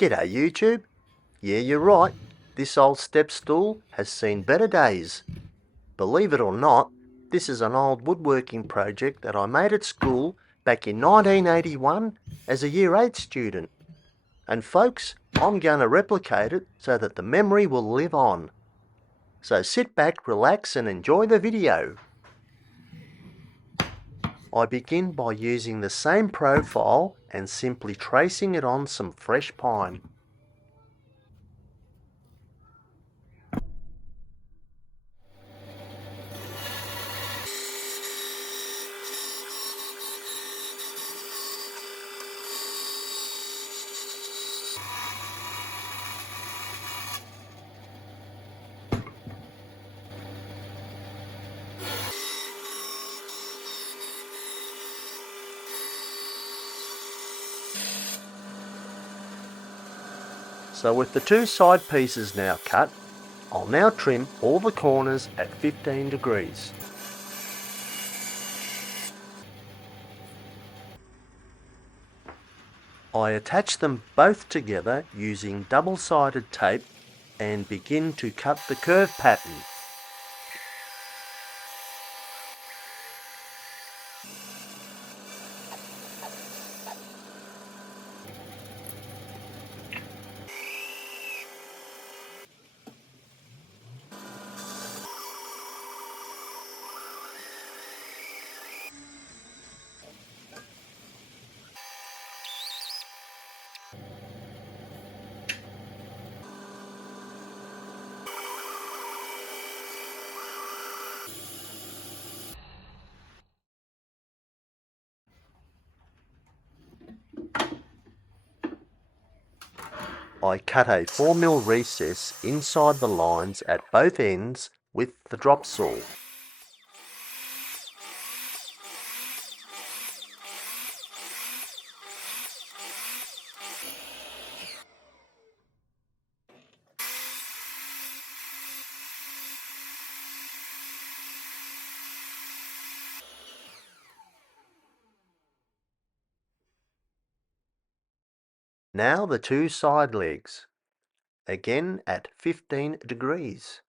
G'day YouTube. Yeah, you're right. This old step stool has seen better days. Believe it or not, this is an old woodworking project that I made at school back in 1981 as a Year 8 student. And folks, I'm going to replicate it so that the memory will live on. So sit back, relax and enjoy the video. I begin by using the same profile and simply tracing it on some fresh pine. So with the two side pieces now cut, I'll now trim all the corners at 15 degrees. I attach them both together using double-sided tape and begin to cut the curve pattern. I cut a 4mm recess inside the lines at both ends with the drop saw. Now the two side legs, again at 15 degrees.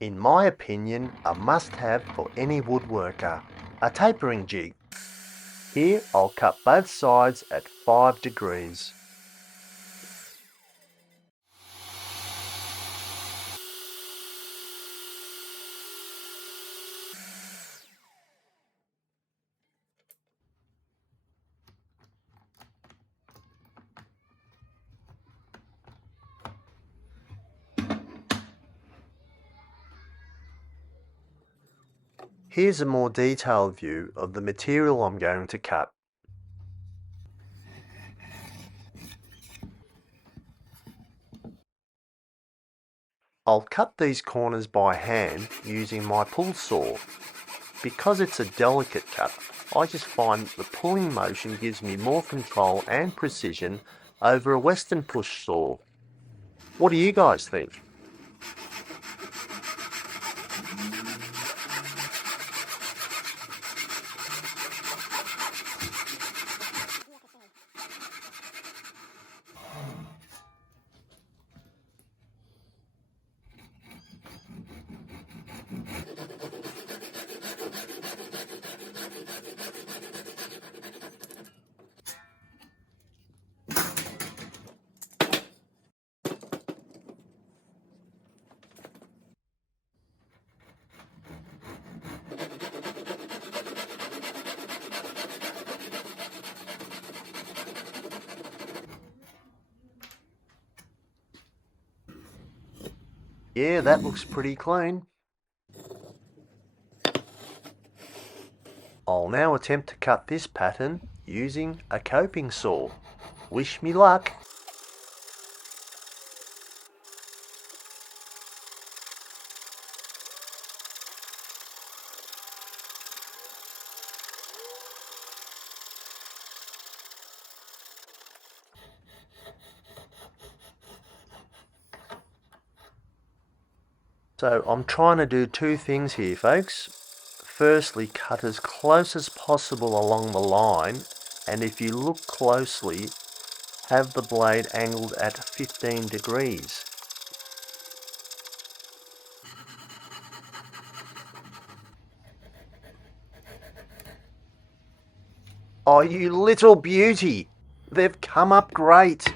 In my opinion, a must-have for any woodworker, a tapering jig. Here I'll cut both sides at 5 degrees. Here's a more detailed view of the material I'm going to cut. I'll cut these corners by hand using my pull saw. Because it's a delicate cut, I just find the pulling motion gives me more control and precision over a Western push saw. What do you guys think? Yeah, that looks pretty clean. I'll now attempt to cut this pattern using a coping saw. Wish me luck. So I'm trying to do two things here, folks. Firstly, cut as close as possible along the line, and if you look closely, have the blade angled at 15 degrees. Oh, you little beauty! They've come up great!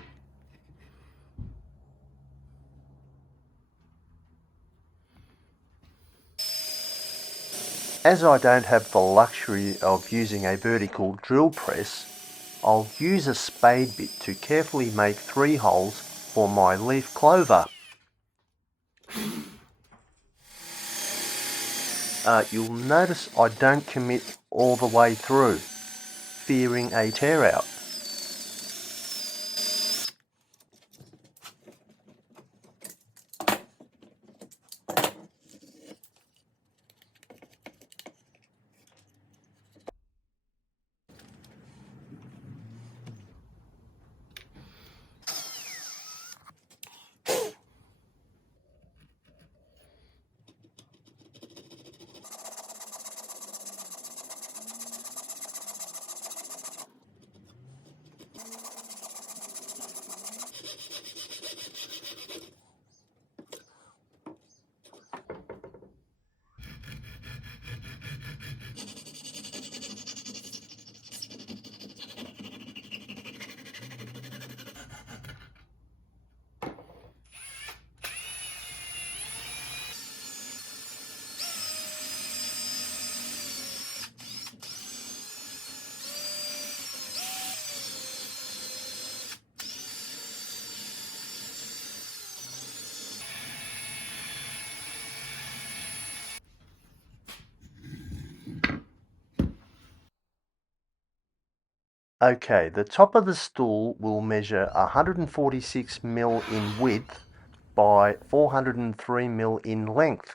As I don't have the luxury of using a vertical drill press, I'll use a spade bit to carefully make 3 holes for my leaf clover. You'll notice I don't commit all the way through, fearing a tear out. Okay, the top of the stool will measure 146mm in width by 403mm in length.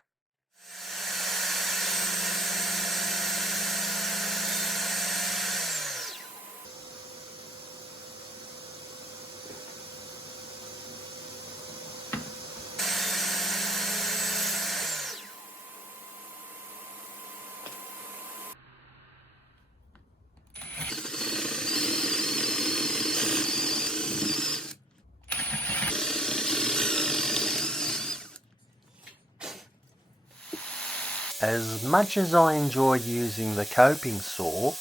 As much as I enjoy using the coping saw,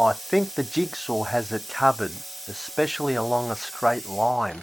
I think the jigsaw has it covered, especially along a straight line.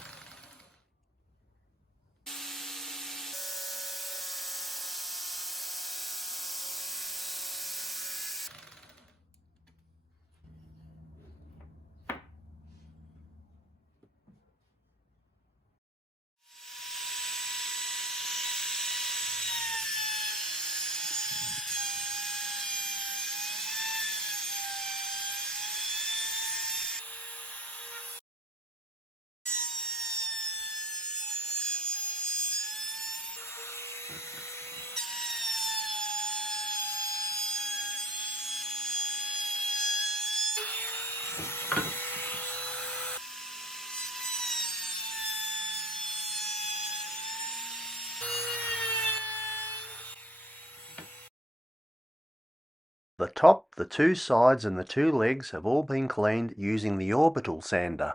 The top, the 2 sides and the 2 legs have all been cleaned using the orbital sander.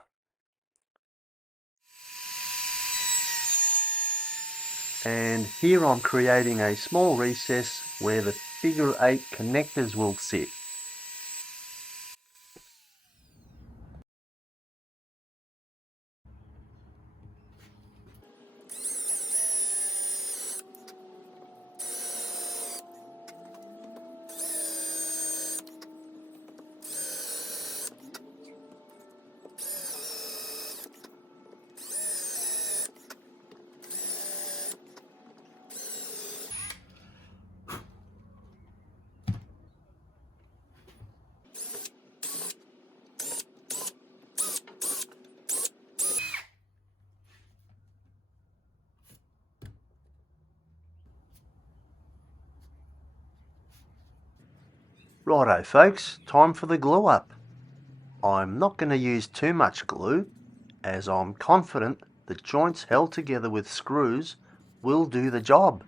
And here I'm creating a small recess where the figure 8 connectors will sit. Righto folks, time for the glue up. I'm not going to use too much glue, as I'm confident the joints held together with screws will do the job.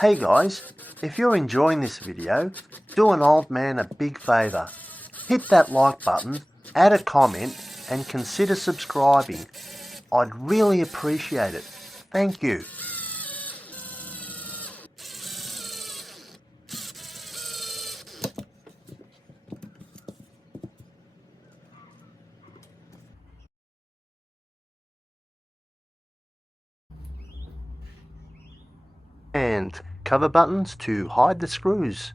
Hey guys, if you're enjoying this video, do an old man a big favour. Hit that like button, add a comment and consider subscribing. I'd really appreciate it. Thank you. And cover buttons to hide the screws.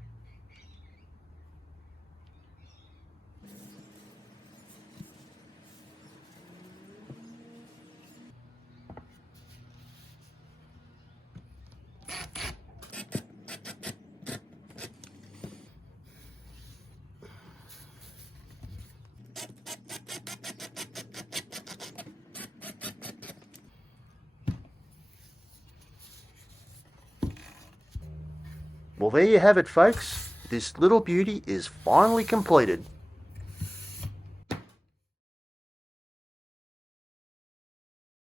Well, there you have it folks. This little beauty is finally completed.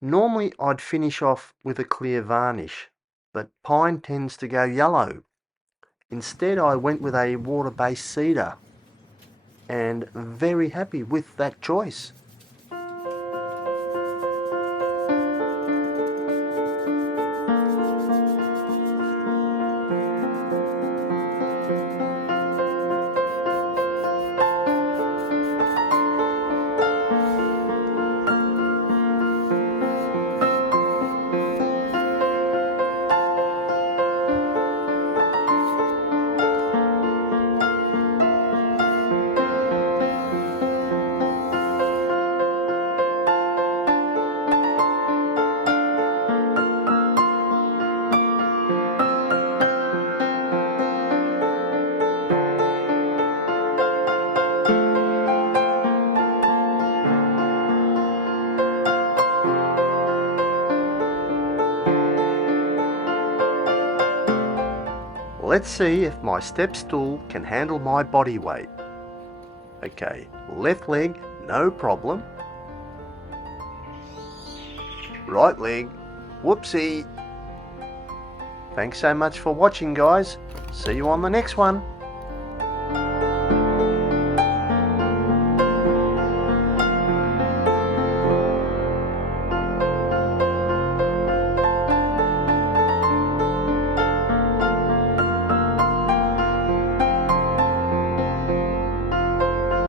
Normally I'd finish off with a clear varnish, but pine tends to go yellow. Instead I went with a water-based cedar, and very happy with that choice. Let's see if my step stool can handle my body weight. Okay, left leg, no problem. Right leg, whoopsie. Thanks so much for watching guys. See you on the next one.